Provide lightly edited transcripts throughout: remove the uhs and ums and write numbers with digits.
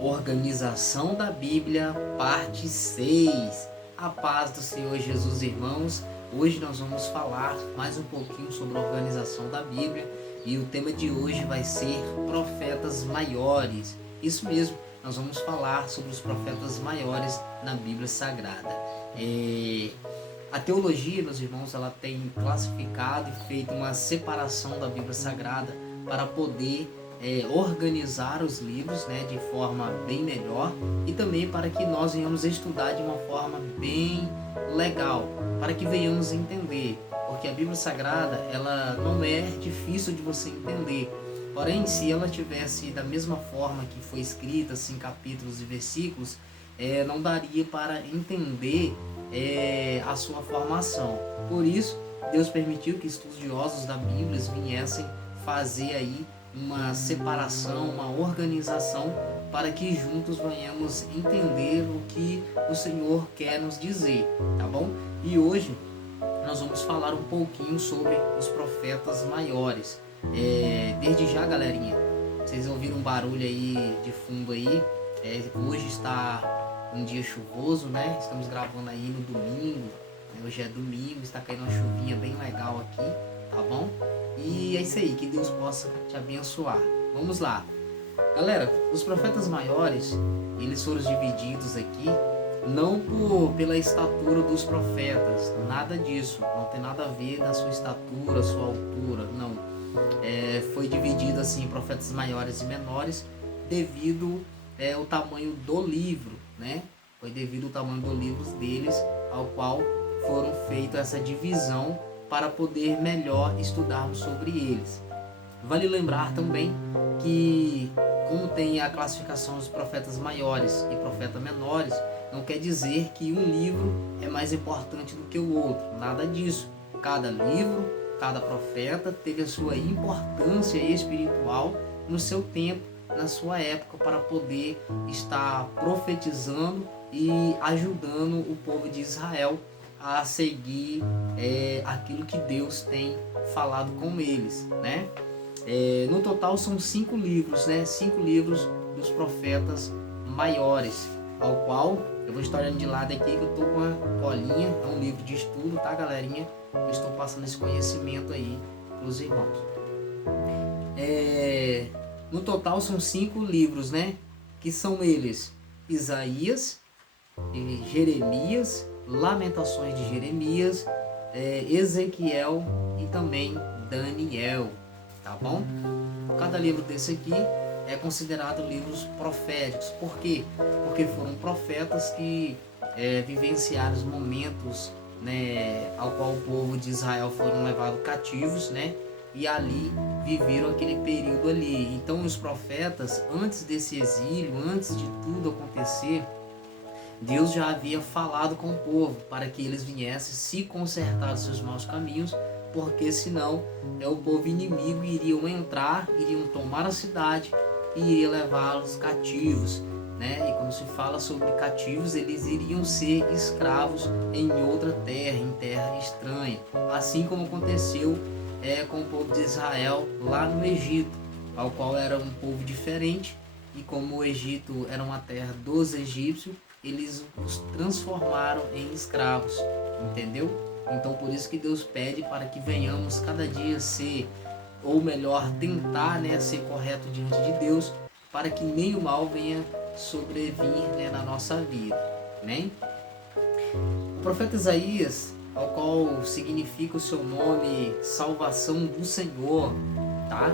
Organização da Bíblia, parte 6. A paz do Senhor Jesus, irmãos. Hoje nós vamos falar mais um pouquinho sobre a organização da Bíblia e o tema de hoje vai ser profetas maiores. Isso mesmo, nós vamos falar sobre os profetas maiores na Bíblia Sagrada. A teologia, meus irmãos, ela tem classificado e feito uma separação da Bíblia Sagrada para poder organizar os livros, de forma bem melhor, e também para que nós venhamos estudar de uma forma bem legal, para que venhamos entender, porque a Bíblia Sagrada ela não é difícil de você entender, porém se ela tivesse da mesma forma que foi escrita, assim, capítulos e versículos, não daria para entender a sua formação. Por isso Deus permitiu que estudiosos da Bíblia viessem fazer aí uma separação, uma organização, para que juntos venhamos entender o que o Senhor quer nos dizer, tá bom? E hoje nós vamos falar um pouquinho sobre os profetas maiores. Desde já, galerinha, vocês ouviram um barulho aí de fundo aí? Hoje está um dia chuvoso, né? Estamos gravando aí no domingo. Hoje é domingo, está caindo uma chuvinha bem legal aqui, tá bom? E é isso aí, que Deus possa te abençoar. Vamos lá. Galera, os profetas maiores, eles foram divididos aqui, não pela estatura dos profetas, nada disso, não tem nada a ver da sua estatura, sua altura, não. Foi dividido assim, profetas maiores e menores, devido ao tamanho do livro, né? Foi devido ao tamanho do livro deles, ao qual foram feita essa divisão para poder melhor estudarmos sobre eles. Vale lembrar também que, como tem a classificação dos profetas maiores e profetas menores, não quer dizer que um livro é mais importante do que o outro, nada disso. Cada livro, cada profeta teve a sua importância espiritual no seu tempo, na sua época, para poder estar profetizando e ajudando o povo de Israel a seguir aquilo que Deus tem falado com eles, né? No total são 5 livros, né? 5 livros dos profetas maiores, ao qual eu vou estar olhando de lado aqui, que eu tô com uma colinha, é um livro de estudo, tá, galerinha? Eu estou passando esse conhecimento aí pros irmãos. No total são 5 livros, né? Que são eles: Isaías, Jeremias, Lamentações de Jeremias, Ezequiel e também Daniel, tá bom? Cada livro desse aqui é considerado livros proféticos. Por quê? Porque foram profetas que vivenciaram os momentos, né, ao qual o povo de Israel foram levados cativos, né? E ali viveram aquele período ali. Então os profetas, antes desse exílio, antes de tudo acontecer, Deus já havia falado com o povo para que eles viessem se consertar dos seus maus caminhos, porque senão o povo inimigo iriam entrar, iriam tomar a cidade e iria levá-los cativos, né? E quando se fala sobre cativos, eles iriam ser escravos em outra terra, em terra estranha, assim como aconteceu com o povo de Israel lá no Egito, ao qual era um povo diferente, e como o Egito era uma terra dos egípcios, eles os transformaram em escravos, entendeu? Então por isso que Deus pede para que venhamos cada dia ser, ou melhor, tentar, ser correto diante de Deus, para que nem o mal venha sobrevir, na nossa vida, né? O profeta Isaías, ao qual significa o seu nome Salvação do Senhor, tá?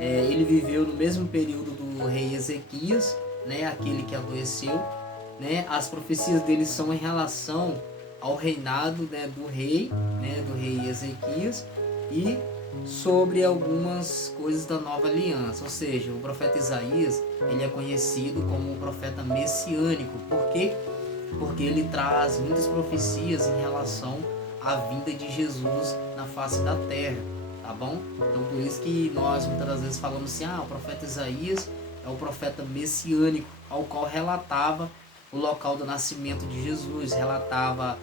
Ele viveu no mesmo período do rei Ezequias, aquele que adoeceu. As profecias dele são em relação ao reinado, do rei Ezequias, e sobre algumas coisas da nova aliança. Ou seja, o profeta Isaías, ele é conhecido como o profeta messiânico. Por quê? Porque ele traz muitas profecias em relação à vinda de Jesus na face da terra, tá bom? Então por isso que nós muitas das vezes falamos assim, o profeta Isaías é o profeta messiânico, ao qual relatava o local do nascimento de Jesus, relatava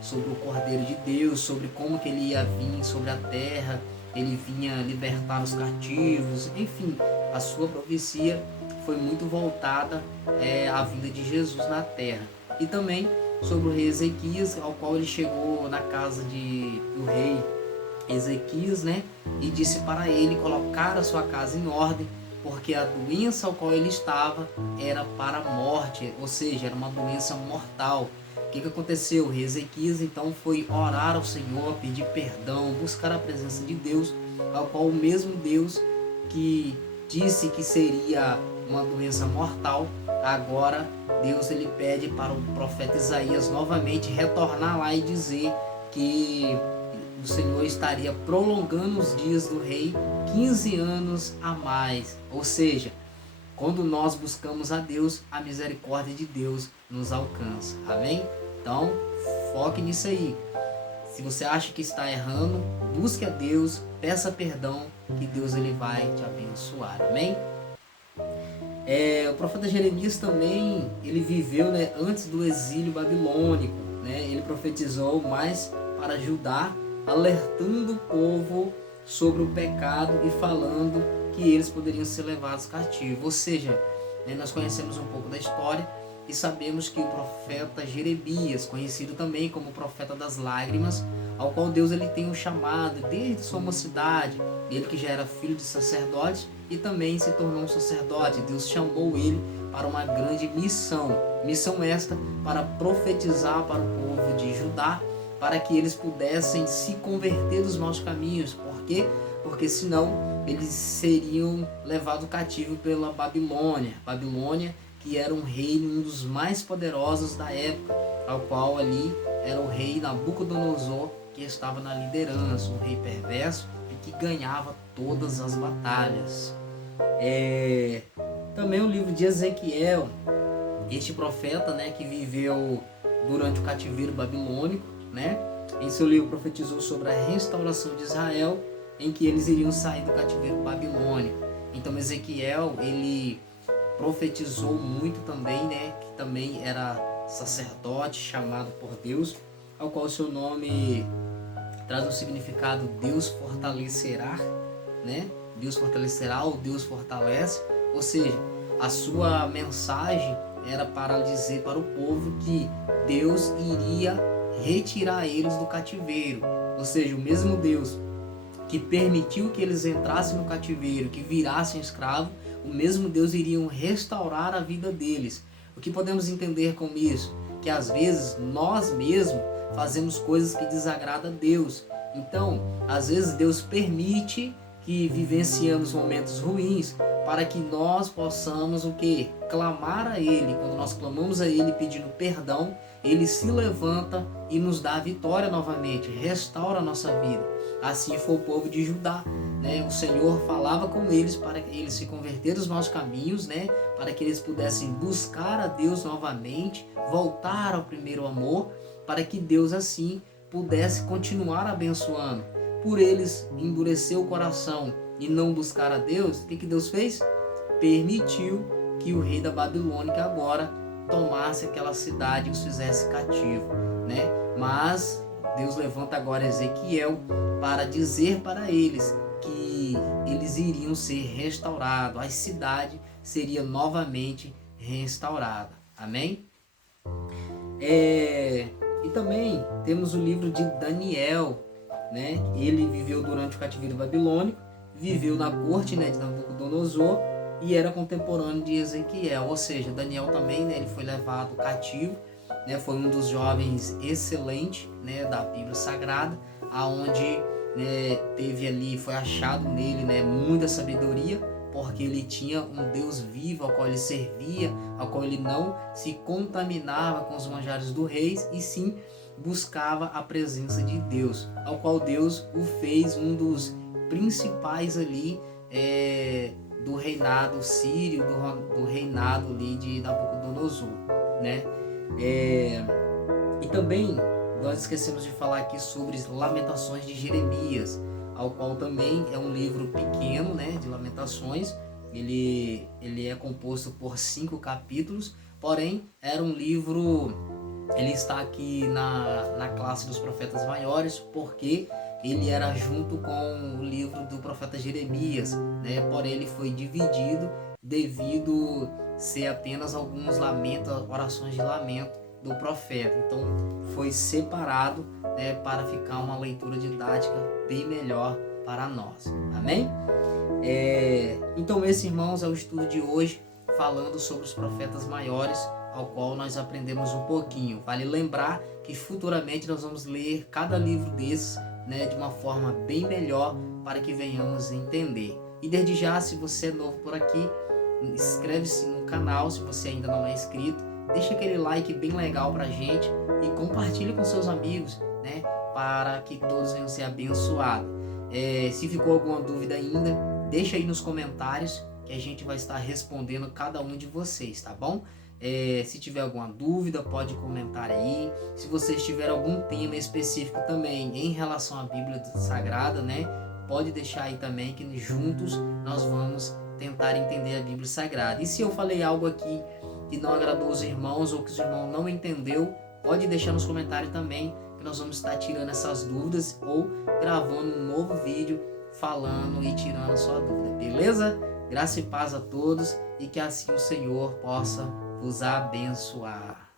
sobre o Cordeiro de Deus, sobre como que ele ia vir sobre a terra, ele vinha libertar os cativos, enfim, a sua profecia foi muito voltada à vinda de Jesus na terra. E também sobre o rei Ezequias, ao qual ele chegou na casa do rei Ezequias, né, e disse para ele colocar a sua casa em ordem, porque a doença ao qual ele estava era para a morte, ou seja, era uma doença mortal. O que aconteceu? O rei Ezequias então foi orar ao Senhor, pedir perdão, buscar a presença de Deus, ao qual o mesmo Deus que disse que seria uma doença mortal, agora Deus ele pede para o profeta Isaías novamente retornar lá e dizer que o Senhor estaria prolongando os dias do rei 15 anos a mais. Ou seja, quando nós buscamos a Deus, a misericórdia de Deus nos alcança. Amém? Então, foque nisso aí. Se você acha que está errando, busque a Deus, peça perdão, que Deus ele vai te abençoar. Amém? O profeta Jeremias também, ele viveu, né, antes do exílio babilônico, né? Ele profetizou mais para Judá, alertando o povo sobre o pecado e falando que eles poderiam ser levados cativos. Ou seja, né, nós conhecemos um pouco da história e sabemos que o profeta Jeremias, conhecido também como o profeta das lágrimas, ao qual Deus ele tem um chamado desde sua mocidade, ele que já era filho de sacerdote e também se tornou um sacerdote. Deus chamou ele para uma grande missão esta para profetizar para o povo de Judá, para que eles pudessem se converter dos maus caminhos. Por quê? Porque senão eles seriam levados cativo pela Babilônia, que era um reino, um dos mais poderosos da época, ao qual ali era o rei Nabucodonosor, que estava na liderança, um rei perverso e que ganhava todas as batalhas. Também o livro de Ezequiel, este profeta, né, que viveu durante o cativeiro babilônico, né, em seu livro profetizou sobre a restauração de Israel, em que eles iriam sair do cativeiro babilônico. Então Ezequiel, ele profetizou muito também, né, que também era sacerdote chamado por Deus, ao qual seu nome traz um significado Deus fortalecerá, né? Deus fortalecerá ou Deus fortalece, ou seja, a sua mensagem era para dizer para o povo que Deus iria retirar eles do cativeiro, ou seja, o mesmo Deus que permitiu que eles entrassem no cativeiro, que virassem escravos, o mesmo Deus iria restaurar a vida deles. O que podemos entender com isso? Que às vezes nós mesmos fazemos coisas que desagradam a Deus. Então, às vezes Deus permite que vivenciamos momentos ruins para que nós possamos o quê? Clamar a Ele. Quando nós clamamos a Ele pedindo perdão, Ele se levanta e nos dá a vitória novamente, restaura a nossa vida. Assim foi o povo de Judá, né? O Senhor falava com eles para que eles se converterem dos maus caminhos, né? Para que eles pudessem buscar a Deus novamente, voltar ao primeiro amor, para que Deus assim pudesse continuar abençoando. Por eles endurecer o coração e não buscar a Deus, o que Deus fez? Permitiu que o rei da Babilônia agora tomasse aquela cidade e os fizesse cativo, né? Mas Deus levanta agora Ezequiel para dizer para eles que eles iriam ser restaurados, a cidade seria novamente restaurada. Amém? E também temos o livro de Daniel, né? Ele viveu durante o cativeiro babilônico, viveu na corte, né, de Nabucodonosor e era contemporâneo de Ezequiel, ou seja, Daniel também, né, ele foi levado cativo, né, foi um dos jovens excelentes, né, da Bíblia Sagrada, aonde, né, teve ali, foi achado nele, né, muita sabedoria, porque ele tinha um Deus vivo ao qual ele servia, ao qual ele não se contaminava com os manjares do rei, e sim buscava a presença de Deus, ao qual Deus o fez um dos principais ali do reinado sírio, do reinado ali de Nabucodonosor, né? E também nós esquecemos de falar aqui sobre as Lamentações de Jeremias, ao qual também é um livro pequeno, né, de lamentações. Ele é composto por 5 capítulos, porém era um livro, ele está aqui na classe dos profetas maiores, porque ele era junto com o livro do profeta Jeremias, né? Porém ele foi dividido devido ser apenas alguns lamentos, orações de lamento do profeta. Então foi separado, né, para ficar uma leitura didática bem melhor para nós. Amém? Então esse, irmãos, é o estudo de hoje, falando sobre os profetas maiores, ao qual nós aprendemos um pouquinho. Vale lembrar que futuramente nós vamos ler cada livro desses, né, de uma forma bem melhor, para que venhamos entender. E desde já, se você é novo por aqui, inscreve-se no canal se você ainda não é inscrito, deixa aquele like bem legal pra gente e compartilhe com seus amigos, né, para que todos venham ser abençoados. Se ficou alguma dúvida ainda, deixa aí nos comentários que a gente vai estar respondendo cada um de vocês, tá bom? Se tiver alguma dúvida, pode comentar aí. Se vocês tiverem algum tema específico também em relação à Bíblia Sagrada, né, pode deixar aí também, que juntos nós vamos tentar entender a Bíblia Sagrada. E se eu falei algo aqui que não agradou os irmãos ou que os irmãos não entendeu, pode deixar nos comentários também, que nós vamos estar tirando essas dúvidas ou gravando um novo vídeo falando e tirando a sua dúvida, beleza? Graça e paz a todos e que assim o Senhor possa vos abençoar.